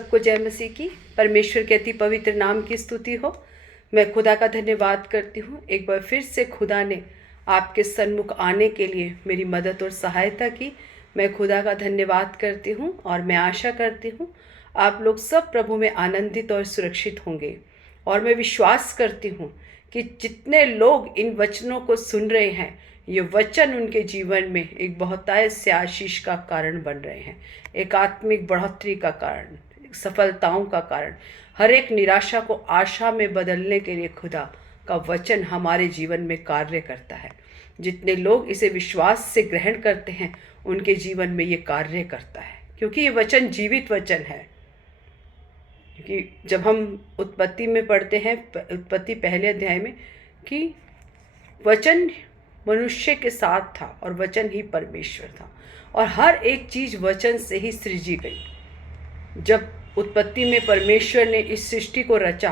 सबको जय मसीह की। परमेश्वर के अति पवित्र नाम की स्तुति हो। मैं खुदा का धन्यवाद करती हूँ। एक बार फिर से खुदा ने आपके सन्मुख आने के लिए मेरी मदद और सहायता की। मैं खुदा का धन्यवाद करती हूँ और मैं आशा करती हूँ आप लोग सब प्रभु में आनंदित और सुरक्षित होंगे। और मैं विश्वास करती हूँ कि जितने लोग इन वचनों को सुन रहे हैं, ये वचन उनके जीवन में एक बहुतायत से आशीष का कारण बन रहे हैं, एक आत्मिक बढ़ोतरी का कारण, सफलताओं का कारण, हर एक निराशा को आशा में बदलने के लिए खुदा का वचन हमारे जीवन में कार्य करता है। जितने लोग इसे विश्वास से ग्रहण करते हैं उनके जीवन में ये कार्य करता है, क्योंकि ये वचन जीवित वचन है। क्योंकि जब हम उत्पत्ति में पढ़ते हैं, उत्पत्ति पहले अध्याय में, कि वचन मनुष्य के साथ था और वचन ही परमेश्वर था और हर एक चीज़ वचन से ही सृजी गई। जब उत्पत्ति में परमेश्वर ने इस सृष्टि को रचा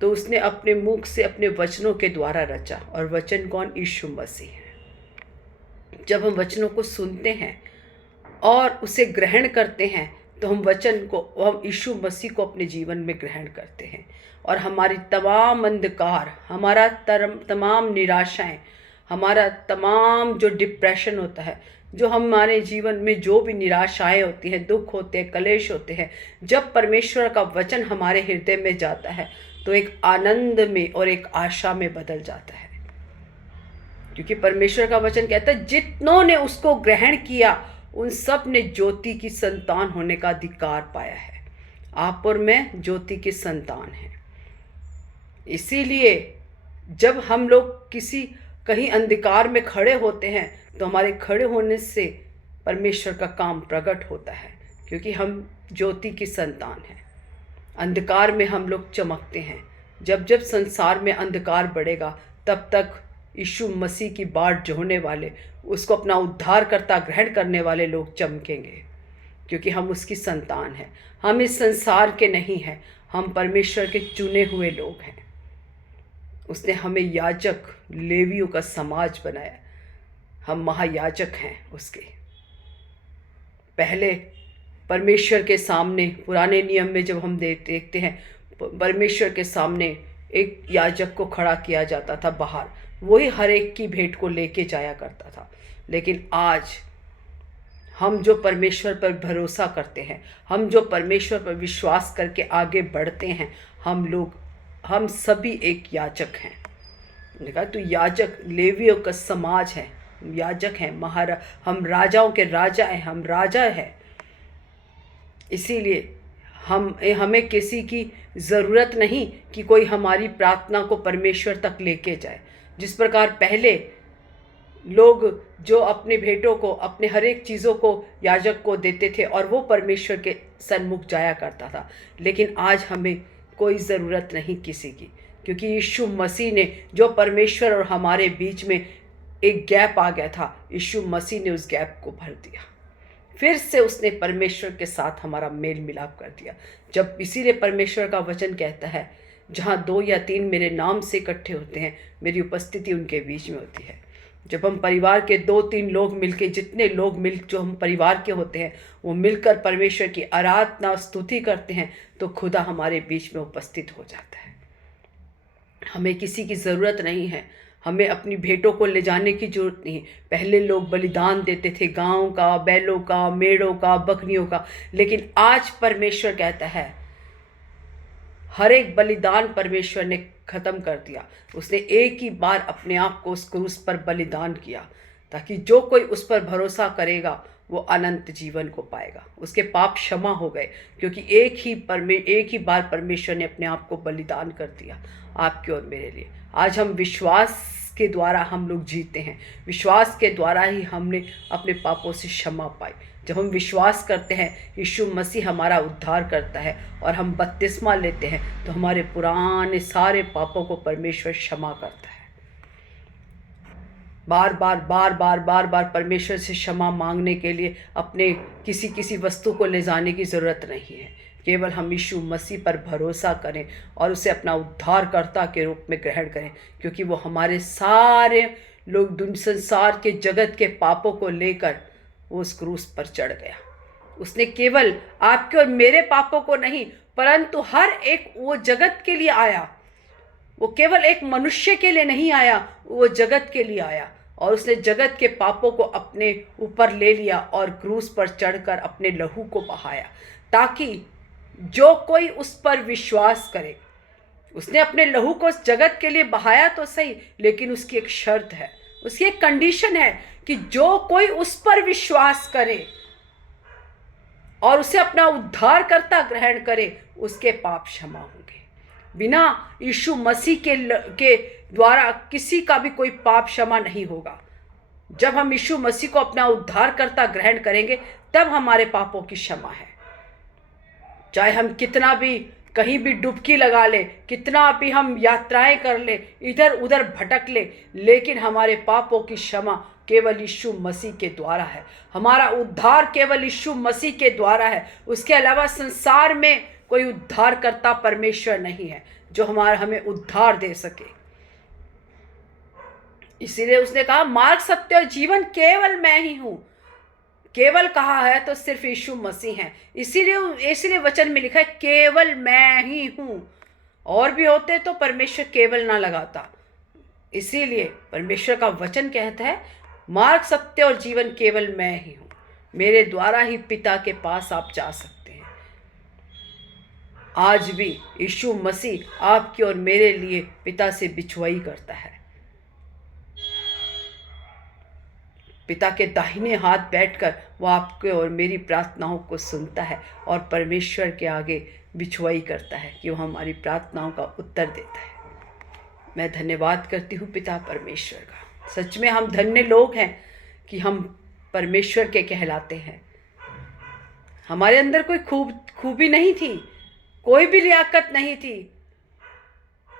तो उसने अपने मुख से अपने वचनों के द्वारा रचा, और वचन कौन? यीशु मसीह है। जब हम वचनों को सुनते हैं और उसे ग्रहण करते हैं तो हम यीशु मसीह को अपने जीवन में ग्रहण करते हैं, और हमारी तमाम अंधकार, हमारा तमाम निराशाएं, हमारा तमाम जो डिप्रेशन होता है, जो हमारे जीवन में जो भी निराशाएं होती हैं, दुख होते हैं, कलेश होते हैं, जब परमेश्वर का वचन हमारे हृदय में जाता है तो एक आनंद में और एक आशा में बदल जाता है। क्योंकि परमेश्वर का वचन कहता है जितनों ने उसको ग्रहण किया उन सब ने ज्योति की संतान होने का अधिकार पाया है। आप और मैं ज्योति की संतान हैं। इसीलिए जब हम लोग कहीं अंधकार में खड़े होते हैं तो हमारे खड़े होने से परमेश्वर का काम प्रकट होता है, क्योंकि हम ज्योति की संतान हैं। अंधकार में हम लोग चमकते हैं। जब जब संसार में अंधकार बढ़ेगा तब तक यीशु मसीह की बाट जोहने वाले, उसको अपना उद्धारकर्ता ग्रहण करने वाले लोग चमकेंगे, क्योंकि हम उसकी संतान हैं। हम इस संसार के नहीं हैं, हम परमेश्वर के चुने हुए लोग हैं। उसने हमें याजक, लेवियों का समाज बनाया। हम महायाजक हैं उसके। पहले परमेश्वर के सामने, पुराने नियम में जब हम देखते हैं, परमेश्वर के सामने एक याजक को खड़ा किया जाता था बाहर, वही हर एक की भेंट को लेके जाया करता था। लेकिन आज हम जो परमेश्वर पर भरोसा करते हैं, हम जो परमेश्वर पर विश्वास करके आगे बढ़ते हैं, हम सभी एक याजक हैं। देखा, तो याजक लेवियों का समाज है, याजक हैं, हम राजाओं के राजा हैं, हम राजा हैं। इसीलिए हमें किसी की ज़रूरत नहीं कि कोई हमारी प्रार्थना को परमेश्वर तक लेके जाए। जिस प्रकार पहले लोग जो अपने भेंटों को, अपने हर एक चीज़ों को याजक को देते थे और वो परमेश्वर के सन्मुख जाया करता था, लेकिन आज हमें कोई ज़रूरत नहीं किसी की, क्योंकि यीशु मसीह ने, जो परमेश्वर और हमारे बीच में एक गैप आ गया था, यीशु मसीह ने उस गैप को भर दिया। फिर से उसने परमेश्वर के साथ हमारा मेल मिलाप कर दिया। जब इसीलिए परमेश्वर का वचन कहता है, जहाँ 2 या 3 मेरे नाम से इकट्ठे होते हैं, मेरी उपस्थिति उनके बीच में होती है। जब हम परिवार के 2-3 लोग मिलके, जितने लोग जो हम परिवार के होते हैं, वो मिलकर परमेश्वर की आराधना स्तुति करते हैं तो खुदा हमारे बीच में उपस्थित हो जाता है। हमें किसी की ज़रूरत नहीं है, हमें अपनी भेंटों को ले जाने की ज़रूरत नहीं। पहले लोग बलिदान देते थे, गायों का, बैलों का, मेढ़ों का, बकरियों का, लेकिन आज परमेश्वर कहता है हर एक बलिदान परमेश्वर ने ख़त्म कर दिया। उसने एक ही बार अपने आप को उस क्रूस पर बलिदान किया, ताकि जो कोई उस पर भरोसा करेगा वो अनंत जीवन को पाएगा। उसके पाप क्षमा हो गए, क्योंकि एक ही बार परमेश्वर ने अपने आप को बलिदान कर दिया आपके और मेरे लिए। आज हम विश्वास के द्वारा हम लोग जीते हैं। विश्वास के द्वारा ही हमने अपने पापों से क्षमा पाई। जब हम विश्वास करते हैं यीशु मसीह हमारा उद्धार करता है और हम बपतिस्मा लेते हैं तो हमारे पुराने सारे पापों को परमेश्वर क्षमा करता है। बार बार परमेश्वर से क्षमा मांगने के लिए अपने किसी वस्तु को ले जाने की ज़रूरत नहीं है। केवल हम यीशु मसीह पर भरोसा करें और उसे अपना उद्धारकर्ता के रूप में ग्रहण करें, क्योंकि वो हमारे सारे लोग संसार के जगत के पापों को लेकर वो उस क्रूस पर चढ़ गया। उसने केवल आपके और मेरे पापों को नहीं, परंतु हर एक, वो जगत के लिए आया। वो केवल एक मनुष्य के लिए नहीं आया, वो जगत के लिए आया। और उसने जगत के पापों को अपने ऊपर ले लिया और क्रूस पर चढ़कर अपने लहू को बहाया, ताकि जो कोई उस पर विश्वास करे। उसने अपने लहू को उस जगत के लिए बहाया तो सही, लेकिन उसकी एक शर्त है, उसकी एक कंडीशन है कि जो कोई उस पर विश्वास करे और उसे अपना उद्धारकर्ता ग्रहण करे, उसके पाप क्षमा होंगे। बिना यीशु मसीह के द्वारा किसी का भी कोई पाप क्षमा नहीं होगा। जब हम यीशु मसीह को अपना उद्धारकर्ता ग्रहण करेंगे, तब हमारे पापों की क्षमा है। चाहे हम कितना भी कहीं भी डुबकी लगा ले, कितना भी हम यात्राएं कर ले, इधर उधर भटक ले, लेकिन हमारे पापों की क्षमा केवल यीशु मसीह के द्वारा है। हमारा उद्धार केवल यीशु मसीह के द्वारा है। उसके अलावा संसार में कोई उद्धारकर्ता परमेश्वर नहीं है जो हमें उद्धार दे सके। इसीलिए उसने कहा, मार्ग, सत्य और जीवन केवल मैं ही हूं। केवल कहा है तो सिर्फ यीशु मसीह है। इसीलिए वचन में लिखा है, केवल मैं ही हूं। और भी होते तो परमेश्वर केवल ना लगाता। इसीलिए परमेश्वर का वचन कहता है, मार्ग, सत्य और जीवन केवल मैं ही हूं। मेरे द्वारा ही पिता के पास आप जा सकते हैं। आज भी यीशु मसीह आपके और मेरे लिए पिता से बिछुआई करता है। पिता के दाहिने हाथ बैठकर वो आपके और मेरी प्रार्थनाओं को सुनता है और परमेश्वर के आगे बिछुआई करता है कि वो हमारी प्रार्थनाओं का उत्तर देता है। मैं धन्यवाद करती हूँ पिता परमेश्वर का। सच में हम धन्य लोग हैं कि हम परमेश्वर के कहलाते हैं। हमारे अंदर कोई खूबी नहीं थी, कोई भी लियाकत नहीं थी।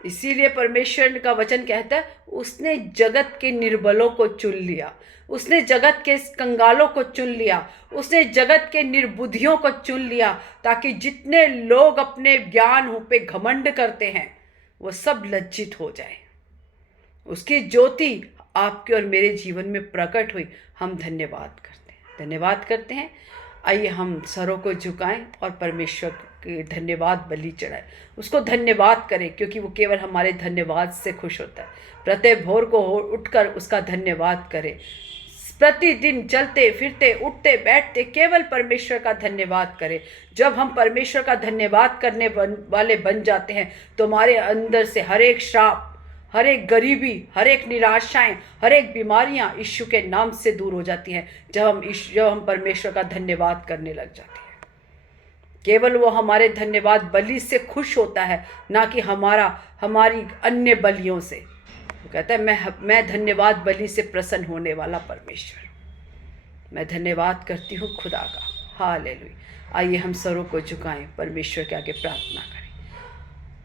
इसीलिए परमेश्वर का वचन कहता है, उसने जगत के निर्बलों को चुन लिया, उसने जगत के कंगालों को चुन लिया, उसने जगत के निर्बुद्धियों को चुन लिया, ताकि जितने लोग अपने ज्ञान पे घमंड करते हैं वो सब लज्जित हो जाए। उसकी ज्योति आपके और मेरे जीवन में प्रकट हुई। हम धन्यवाद करते हैं। आइए हम सरों को झुकाएं और परमेश्वर के धन्यवाद बलि चढ़ाएं। उसको धन्यवाद करें, क्योंकि वो केवल हमारे धन्यवाद से खुश होता है। प्रत्येक भोर को उठकर उसका धन्यवाद करें। प्रतिदिन चलते फिरते उठते बैठते केवल परमेश्वर का धन्यवाद करें। जब हम परमेश्वर का धन्यवाद करने वाले बन जाते हैं, तो हमारे अंदर से हर एक श्राप, हर एक गरीबी, हर एक निराशाएं, हर एक बीमारियां यीशु के नाम से दूर हो जाती हैं। जब हम परमेश्वर का धन्यवाद करने लग जाते हैं। केवल वो हमारे धन्यवाद बलि से खुश होता है, ना कि हमारी अन्य बलियों से। वो कहता है, मैं धन्यवाद बलि से प्रसन्न होने वाला परमेश्वर। मैं धन्यवाद करती हूँ खुदा का। हालेलुया। आइए हम सरों को झुकाएं, परमेश्वर के आगे प्रार्थना करें।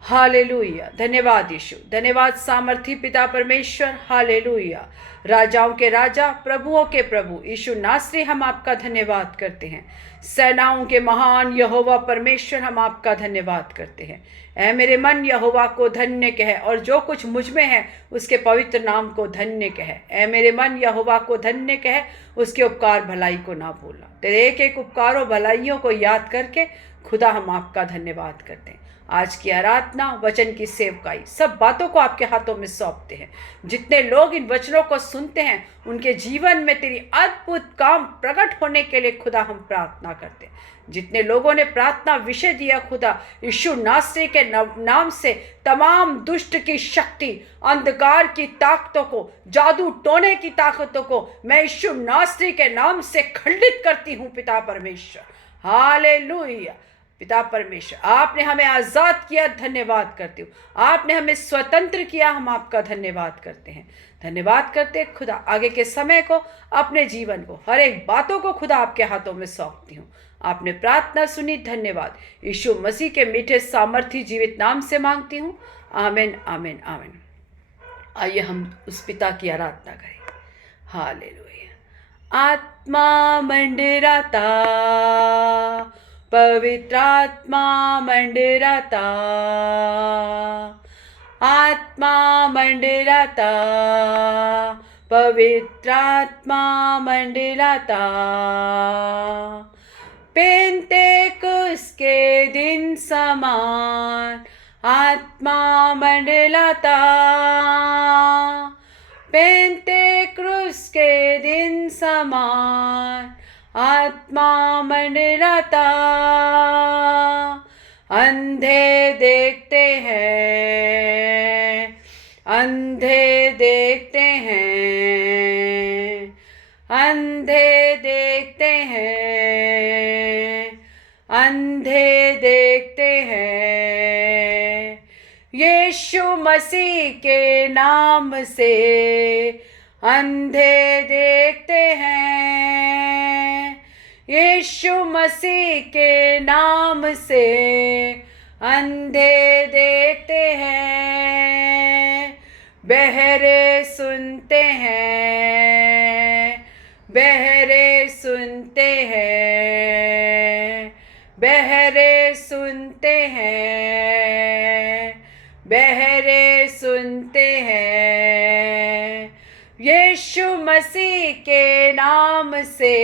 हालेलुया। धन्यवाद यीशु, धन्यवाद सामर्थी पिता परमेश्वर। हालेलुया। राजाओं के राजा, प्रभुओं के प्रभु यीशु नासरी, हम आपका धन्यवाद करते हैं। सेनाओं के महान यहोवा परमेश्वर, हम आपका धन्यवाद करते हैं। ऐ मेरे मन यहोवा को धन्य कहे, और जो कुछ मुझ में है उसके पवित्र नाम को धन्य कहे। ऐ मेरे मन यहोवा को धन्य कहे, उसके उपकार भलाई को ना भूलना। तेरे एक एक उपकारों भलाइयों को याद करके खुदा हम आपका धन्यवाद करते हैं। आज की आराधना, वचन की सेवकाई, सब बातों को आपके हाथों में सौंपते हैं। जितने लोग इन वचनों को सुनते हैं, उनके जीवन में तेरी अद्भुत काम प्रकट होने के लिए खुदा हम प्रार्थना करते हैं। जितने लोगों ने प्रार्थना विषय दिया खुदा, यीशु नासरी के नाम से तमाम दुष्ट की शक्ति, अंधकार की ताकतों को, जादू टोने की ताकतों को मैं यीशु नासरी के नाम से खंडित करती हूँ पिता परमेश्वर। हालेलुया। पिता परमेश्वर, आपने हमें आज़ाद किया, धन्यवाद करती हूँ। आपने हमें स्वतंत्र किया, हम आपका धन्यवाद करते हैं। धन्यवाद करते खुदा, आगे के समय को, अपने जीवन को, हर एक बातों को खुदा आपके हाथों में सौंपती हूँ। आपने प्रार्थना सुनी, धन्यवाद। यीशु मसीह के मीठे सामर्थी जीवित नाम से मांगती हूँ। आमीन, आमीन, आमीन। आइए हम उस पिता की आराधना करें। हालेलुया। आत्मा मंडराता, पवित्र आत्मा मंडराता, आत्मा मंडराता, पवित्र आत्मा मंडराता, पेंतेकुस्त के दिन समान आत्मा मंडलाता। पेंतेकुस्त के दिन समान आत्मा मंडलाता। अंधे देखते हैं, अंधे देखते हैं, अंधे देखते हैं, अंधे देखते हैं। यीशु मसीह के नाम से अंधे देखते हैं। यीशु मसीह के नाम से अंधे देखते हैं। बहरे सुनते हैं, बहरे सुनते हैं, बहरे सुनते हैं, बहरे सुनते हैं। यीशु मसीह के नाम से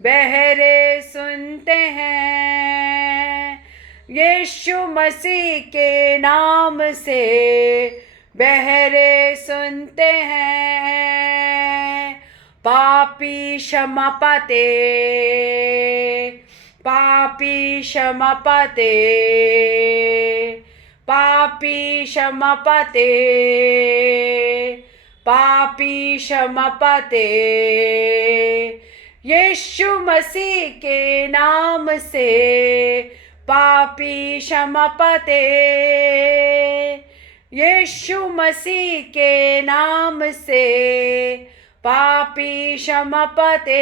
बहरे सुनते हैं। यीशु मसीह के नाम से बहरे सुनते हैं। पापी क्षमा पाते, पापी क्षमा पाते, पापी क्षमा पाते, पापी क्षमा पाते। यीशु मसीह के नाम से पापी क्षमा पाते। यीशु मसीह के नाम से पापी क्षमा पाते।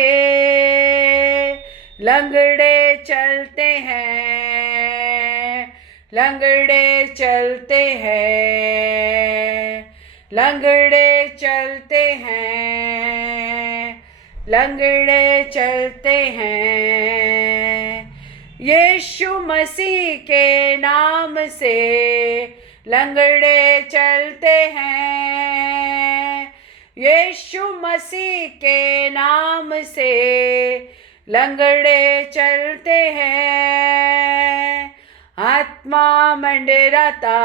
लंगड़े चलते हैं, लंगड़े चलते हैं, लंगड़े चलते हैं, लंगड़े चलते हैं। यीशु मसीह के नाम से लंगड़े चलते हैं। यीशु मसीह के नाम से लंगड़े चलते हैं। आत्मा मंडराता,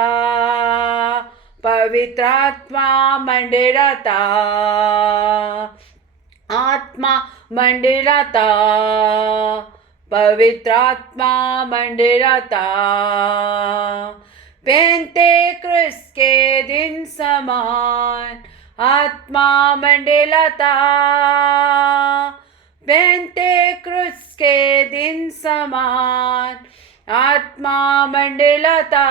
पवित्र आत्मा मंडराता, आत्मा मंडराता, पवित्र आत्मा मंडराता। पेंतेकुस्त के दिन समान आत्मा मंडलाता। पेंतेकुस्त के दिन समान आत्मा मंडलाता।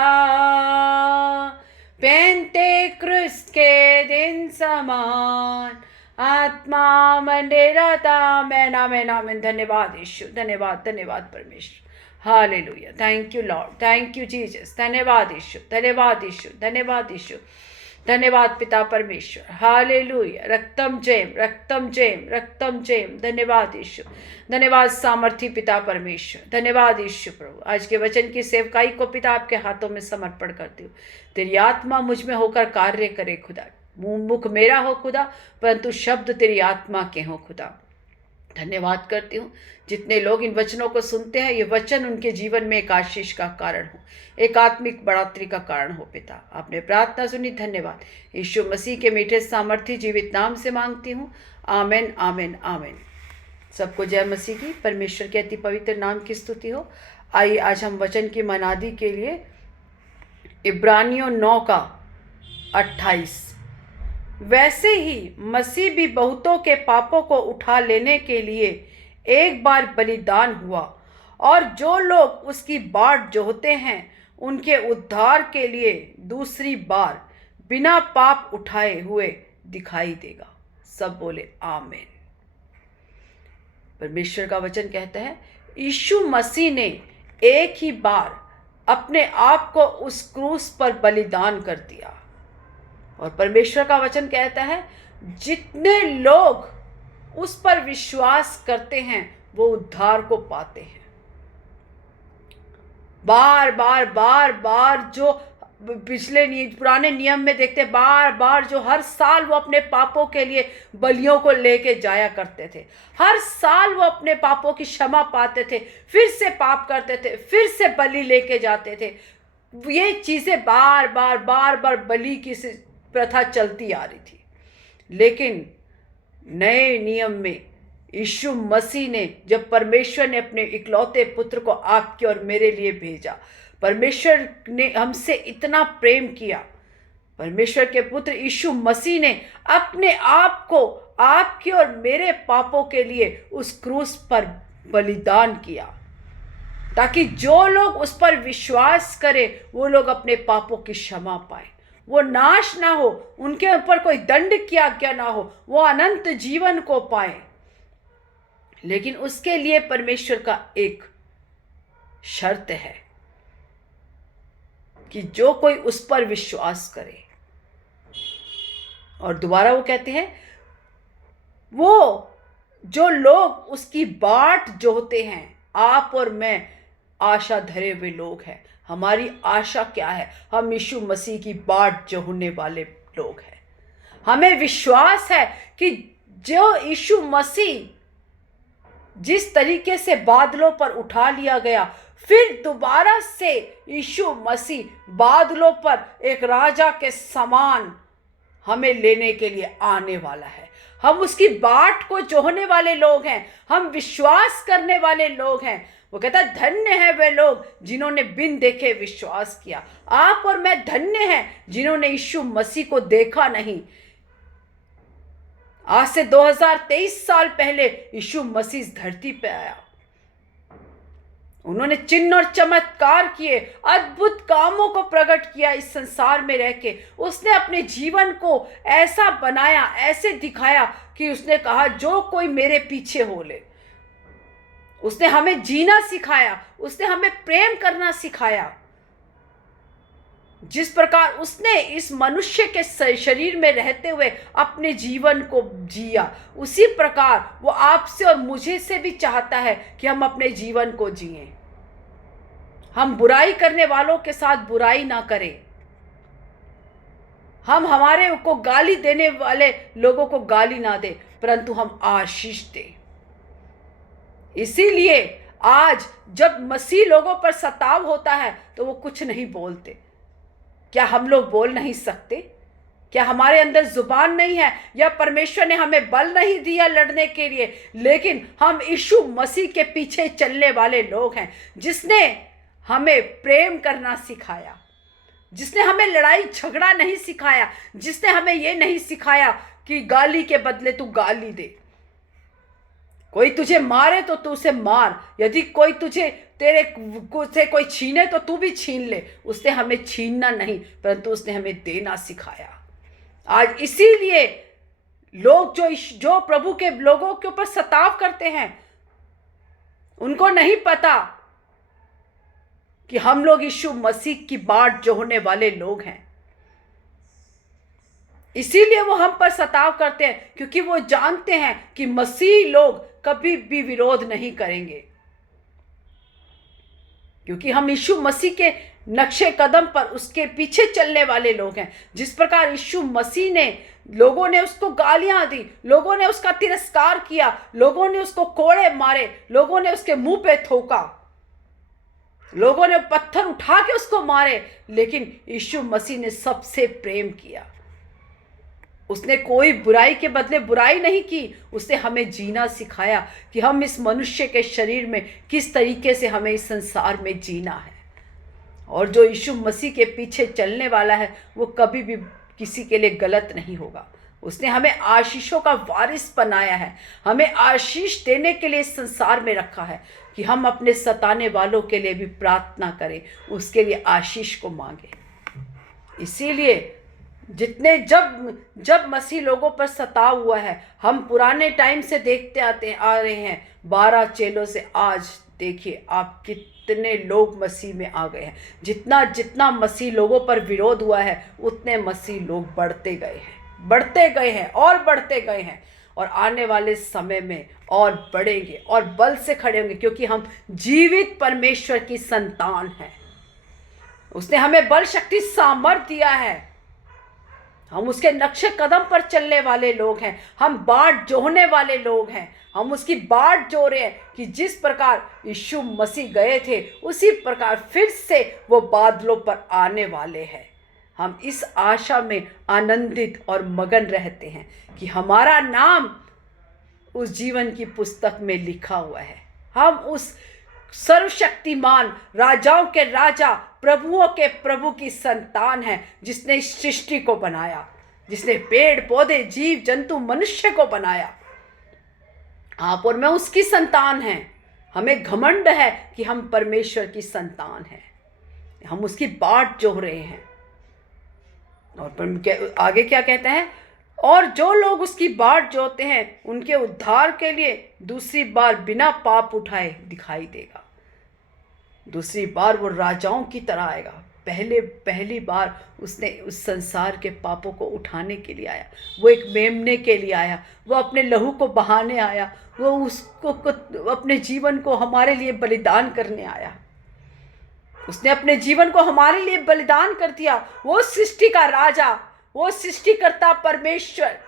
पेंतेकुस्त के दिन समान आत्मा मंडलाता। आमेन, आमेन, आमेन। धन्यवाद यीशु, धन्यवाद, धन्यवाद परमेश्वर। Hallelujah. Thank you Lord, thank you Jesus. धन्यवाद यीशु, धन्यवाद यीशु, धन्यवाद यीशु, धन्यवाद पिता परमेश्वर। हालेलुया। रक्तम जयम, रक्तम जयम, रक्तम जयम। धन्यवाद यीशु, धन्यवाद सामर्थी पिता परमेश्वर। धन्यवाद यीशु प्रभु। आज के वचन की सेवकाई को पिता आपके हाथों में समर्पण करती हूँ। तेरी आत्मा मुझ में होकर कार्य करे खुदा। मुख मेरा हो खुदा, परंतु शब्द तेरी आत्मा के हो खुदा। धन्यवाद करती हूँ जितने लोग इन वचनों को सुनते हैं, ये वचन उनके जीवन में एक आशीष का कारण हो, एक आत्मिक बढ़ोतरी का कारण हो। पिता आपने प्रार्थना सुनी, धन्यवाद। यीशु मसीह के मीठे सामर्थी जीवित नाम से मांगती हूँ। आमेन, आमेन, आमेन। सबको जय मसीह की, परमेश्वर के अति पवित्र नाम की स्तुति हो। आइए आज हम वचन की मनादी के लिए इब्रानियों 9:28। वैसे ही मसीह भी बहुतों के पापों को उठा लेने के लिए एक बार बलिदान हुआ, और जो लोग उसकी बाट जोहते हैं उनके उद्धार के लिए दूसरी बार बिना पाप उठाए हुए दिखाई देगा। सब बोले आमीन। परमेश्वर का वचन कहता है यीशु मसीह ने एक ही बार अपने आप को उस क्रूस पर बलिदान कर दिया, और परमेश्वर का वचन कहता है जितने लोग उस पर विश्वास करते हैं वो उद्धार को पाते हैं। बार बार बार बार जो पुराने नियम में देखते बार बार जो हर साल वो अपने पापों के लिए बलियों को लेके जाया करते थे। हर साल वो अपने पापों की क्षमा पाते थे, फिर से पाप करते थे, फिर से बलि लेके जाते थे। ये चीज़ें बार बार बलि की प्रथा चलती आ रही थी। लेकिन नए नियम में यीशु मसीह ने, जब परमेश्वर ने अपने इकलौते पुत्र को आपके और मेरे लिए भेजा, परमेश्वर ने हमसे इतना प्रेम किया, परमेश्वर के पुत्र यीशु मसीह ने अपने आप को आपके और मेरे पापों के लिए उस क्रूस पर बलिदान किया, ताकि जो लोग उस पर विश्वास करें वो लोग अपने पापों की क्षमा पाए, वो नाश ना हो, उनके ऊपर कोई दंड की आज्ञा ना हो, वो अनंत जीवन को पाए। लेकिन उसके लिए परमेश्वर का एक शर्त है कि जो कोई उस पर विश्वास करे, और दोबारा वो कहते हैं, वो जो लोग उसकी बाट जोहते हैं, आप और मैं आशा धरे हुए लोग हैं। हमारी आशा क्या है? हम यीशु मसीह की बाट जोहने वाले लोग हैं। हमें विश्वास है कि जो यीशु मसीह जिस तरीके से बादलों पर उठा लिया गया, फिर दोबारा से यीशु मसीह बादलों पर एक राजा के समान हमें लेने के लिए आने वाला है। हम उसकी बाट को जोहने वाले लोग हैं, हम विश्वास करने वाले लोग हैं। वो कहता है धन्य है वे लोग जिन्होंने बिन देखे विश्वास किया। आप और मैं धन्य हैं जिन्होंने यीशु मसीह को देखा नहीं। आज से 2023 साल पहले यीशु मसीह इस धरती पे आया, उन्होंने चिन्ह और चमत्कार किए, अद्भुत कामों को प्रकट किया इस संसार में रह के। उसने अपने जीवन को ऐसा बनाया, ऐसे दिखाया कि उसने कहा जो कोई मेरे पीछे हो ले। उसने हमें जीना सिखाया, उसने हमें प्रेम करना सिखाया। जिस प्रकार उसने इस मनुष्य के शरीर में रहते हुए अपने जीवन को जिया, उसी प्रकार वो आपसे और मुझे से भी चाहता है कि हम अपने जीवन को जिएं। हम बुराई करने वालों के साथ बुराई ना करें, हम हमारे को गाली देने वाले लोगों को गाली ना दें, परंतु हम आशीष दें। इसीलिए आज जब मसीह लोगों पर सताव होता है तो वो कुछ नहीं बोलते। क्या हम लोग बोल नहीं सकते? क्या हमारे अंदर जुबान नहीं है? या परमेश्वर ने हमें बल नहीं दिया लड़ने के लिए? लेकिन हम यीशु मसीह के पीछे चलने वाले लोग हैं, जिसने हमें प्रेम करना सिखाया, जिसने हमें लड़ाई झगड़ा नहीं सिखाया, जिसने हमें ये नहीं सिखाया कि गाली के बदले तू गाली दे। कोई तुझे मारे तो तू उसे मार, यदि कोई तुझे तेरे से कोई छीने तो तू भी छीन ले। उसने हमें छीनना नहीं, परंतु उसने हमें देना सिखाया। आज इसीलिए लोग जो प्रभु के लोगों के ऊपर सताव करते हैं, उनको नहीं पता कि हम लोग यीशु मसीह की बाट जोहने वाले लोग हैं। इसीलिए वो हम पर सताव करते हैं, क्योंकि वो जानते हैं कि मसीह लोग कभी भी विरोध नहीं करेंगे, क्योंकि हम यीशु मसीह के नक्शे कदम पर उसके पीछे चलने वाले लोग हैं। जिस प्रकार यीशु मसीह ने, लोगों ने उसको गालियां दी, लोगों ने उसका तिरस्कार किया, लोगों ने उसको कोड़े मारे, लोगों ने उसके मुंह पे थूका, लोगों ने पत्थर उठा के उसको मारे, लेकिन यीशु मसीह ने सबसे प्रेम किया। उसने कोई बुराई के बदले बुराई नहीं की, उसने हमें जीना सिखाया कि हम इस मनुष्य के शरीर में किस तरीके से हमें इस संसार में जीना है। और जो यीशु मसीह के पीछे चलने वाला है वो कभी भी किसी के लिए गलत नहीं होगा। उसने हमें आशीषों का वारिस बनाया है, हमें आशीष देने के लिए इस संसार में रखा है कि हम अपने सताने वालों के लिए भी प्रार्थना करें, उसके लिए आशीष को मांगे। इसीलिए जितने जब मसीह लोगों पर सताव हुआ है, हम पुराने टाइम से देखते आ रहे हैं, 12 चेलों से आज देखिए आप कितने लोग मसीह में आ गए हैं। जितना जितना मसीह लोगों पर विरोध हुआ है, उतने मसीह लोग बढ़ते गए हैं और बढ़ते गए हैं, और आने वाले समय में और बढ़ेंगे और बल से खड़े होंगे, क्योंकि हम जीवित परमेश्वर की संतान हैं। उसने हमें बल, शक्ति, सामर्थ दिया है। हम उसके नक्शे कदम पर चलने वाले लोग हैं। हम बाट जोहने वाले लोग हैं। हम उसकी बाट जो रहे हैं कि जिस प्रकार यीशु मसीह गए थे उसी प्रकार फिर से वो बादलों पर आने वाले हैं। हम इस आशा में आनंदित और मगन रहते हैं कि हमारा नाम उस जीवन की पुस्तक में लिखा हुआ है। हम उस सर्वशक्तिमान, राजाओं के राजा, प्रभुओं के प्रभु की संतान है, जिसने इस सृष्टि को बनाया, जिसने पेड़ पौधे, जीव जंतु, मनुष्य को बनाया। आप और मैं उसकी संतान हैं। हमें घमंड है कि हम परमेश्वर की संतान हैं। हम उसकी बाट जोह रहे हैं। और आगे क्या कहते हैं? और जो लोग उसकी बाट जोहते हैं उनके उद्धार के लिए दूसरी बार बिना पाप उठाए दिखाई देगा। दूसरी बार वो राजाओं की तरह आएगा। पहली बार उसने उस संसार के पापों को उठाने के लिए आया। वो एक मेमने के लिए आया। वो अपने लहू को बहाने आया। वो उसको अपने जीवन को हमारे लिए बलिदान करने आया। उसने अपने जीवन को हमारे लिए बलिदान कर दिया। वो सृष्टि का राजा, वो सृष्टिकर्ता परमेश्वर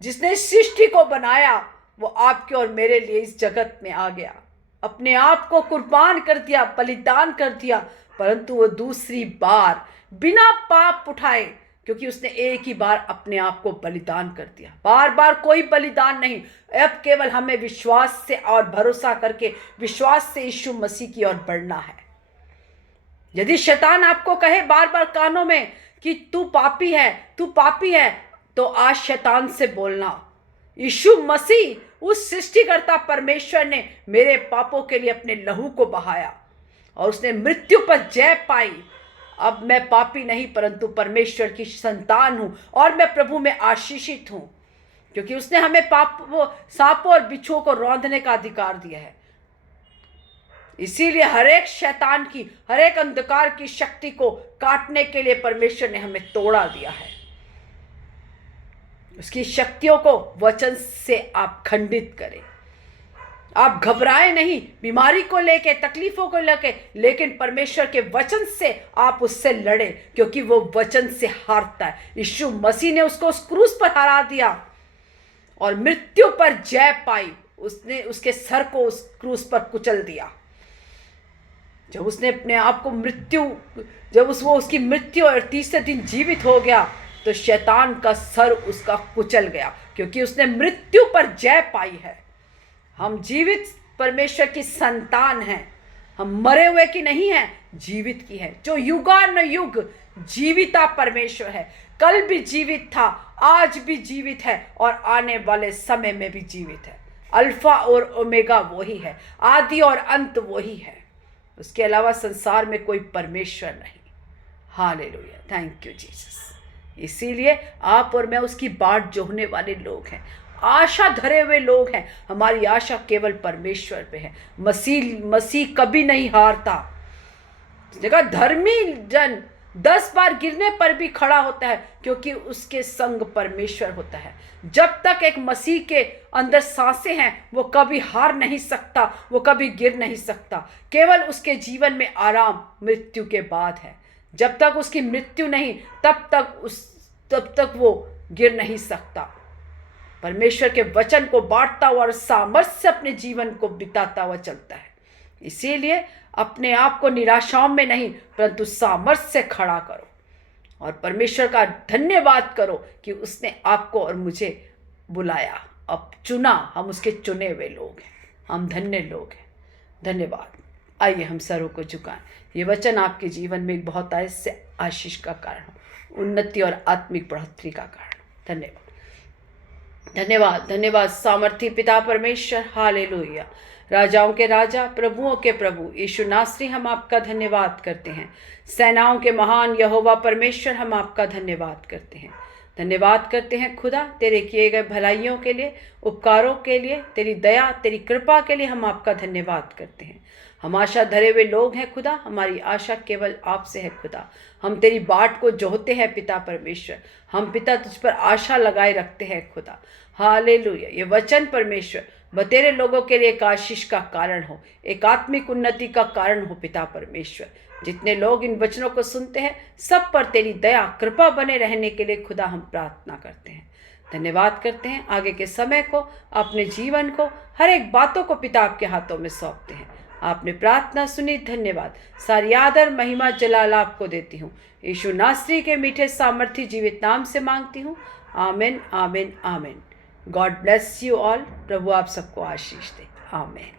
जिसने सृष्टि को बनाया, वो आपके और मेरे लिए इस जगत में आ गया। अपने आप को कुर्बान कर दिया, बलिदान कर दिया। परंतु वो दूसरी बार बिना पाप उठाए, क्योंकि उसने एक ही बार अपने आप को बलिदान कर दिया। बार बार कोई बलिदान नहीं। अब केवल हमें विश्वास से और भरोसा करके विश्वास से यीशु मसीह की ओर बढ़ना है। यदि शैतान आपको कहे बार बार कानों में कि तू पापी है, तू पापी है, तो आज शैतान से बोलना, यीशु मसीह उस सृष्टिकर्ता परमेश्वर ने मेरे पापों के लिए अपने लहू को बहाया और उसने मृत्यु पर जय पाई। अब मैं पापी नहीं परंतु परमेश्वर की संतान हूं और मैं प्रभु में आशीषित हूं, क्योंकि उसने हमें सांपों और बिच्छुओं को रौंदने का अधिकार दिया है। इसीलिए हर एक शैतान की, हर एक अंधकार की शक्ति को काटने के लिए परमेश्वर ने हमें तोड़ा दिया है। उसकी शक्तियों को वचन से आप खंडित करें। आप घबराएं नहीं बीमारी को लेके, तकलीफों को लेके, लेकिन परमेश्वर के वचन से आप उससे लड़े, क्योंकि वो वचन से हारता है। यीशु मसीह ने उसको उस क्रूस पर हरा दिया और मृत्यु पर जय पाई। उसने उसके सर को उस क्रूस पर कुचल दिया। जब उसने अपने आप को उसकी मृत्यु और तीसरे दिन जीवित हो गया, तो शैतान का सर उसका कुचल गया, क्योंकि उसने मृत्यु पर जय पाई है। हम जीवित परमेश्वर की संतान हैं। हम मरे हुए की नहीं हैं, जीवित की है, जो युगानुयुग जीविता परमेश्वर है। कल भी जीवित था, आज भी जीवित है और आने वाले समय में भी जीवित है। अल्फा और ओमेगा वही है, आदि और अंत वही है। उसके अलावा संसार में कोई परमेश्वर नहीं। Hallelujah, thank you Jesus. इसीलिए आप और मैं उसकी बाट जोहने वाले लोग हैं, आशा धरे हुए लोग हैं। हमारी आशा केवल परमेश्वर पे है। मसीह कभी नहीं हारता। उसने कहा धर्मी जन 10 बार गिरने पर भी खड़ा होता है, क्योंकि उसके संग परमेश्वर होता है। जब तक एक मसीह के अंदर सांसें हैं, वो कभी हार नहीं सकता, वो कभी गिर नहीं सकता। केवल उसके जीवन में आराम मृत्यु के बाद है। जब तक उसकी मृत्यु नहीं, तब तक वो गिर नहीं सकता। परमेश्वर के वचन को बांटता हुआ और सामर्थ्य से अपने जीवन को बिताता हुआ चलता है। इसीलिए अपने आप को निराशाओं में नहीं परंतु सामर्थ्य से खड़ा करो और परमेश्वर का धन्यवाद करो कि उसने आपको और मुझे बुलाया, अब चुना। हम उसके चुने हुए लोग हैं, हम धन्य लोग हैं। धन्यवाद। आइए हम सरों को झुकाएं। ये वचन आपके जीवन में एक बहुत ऐसे आशीष का कारण हो, उन्नति और आत्मिक बढ़ोतरी का कारण। धन्यवाद, धन्यवाद, धन्यवाद सामर्थी पिता परमेश्वर। हालेलुया। राजाओं के राजा, प्रभुओं के प्रभु यीशु नासरी, हम आपका धन्यवाद करते हैं। सेनाओं के महान यहोवा परमेश्वर, हम आपका धन्यवाद करते हैं। धन्यवाद करते हैं खुदा तेरे किए गए भलाइयों के लिए, उपकारों के लिए, तेरी दया, तेरी कृपा के लिए हम आपका धन्यवाद करते हैं। हम आशा धरे हुए लोग हैं खुदा, हमारी आशा केवल आपसे है खुदा। हम तेरी बाट को जोहते हैं पिता परमेश्वर। हम पिता तुझ पर आशा लगाए रखते हैं खुदा। हालेलुया। ये वचन परमेश्वर वह तेरे लोगों के लिए एक आशीष का कारण हो, एक आत्मिक उन्नति का कारण हो पिता परमेश्वर। जितने लोग इन वचनों को सुनते हैं सब पर तेरी दया कृपा बने रहने के लिए खुदा हम प्रार्थना करते हैं, धन्यवाद करते हैं। आगे के समय को, अपने जीवन को, हर एक बातों को पिता आपके हाथों में सौंपते हैं। आपने प्रार्थना सुनी, धन्यवाद। सारी आदर महिमा जलाल आपको देती हूँ, यीशु नासरी के मीठे सामर्थी जीवित नाम से मांगती हूँ। आमीन, आमीन, आमीन। God bless you all. प्रभु आप सबको आशीष दे। आमीन।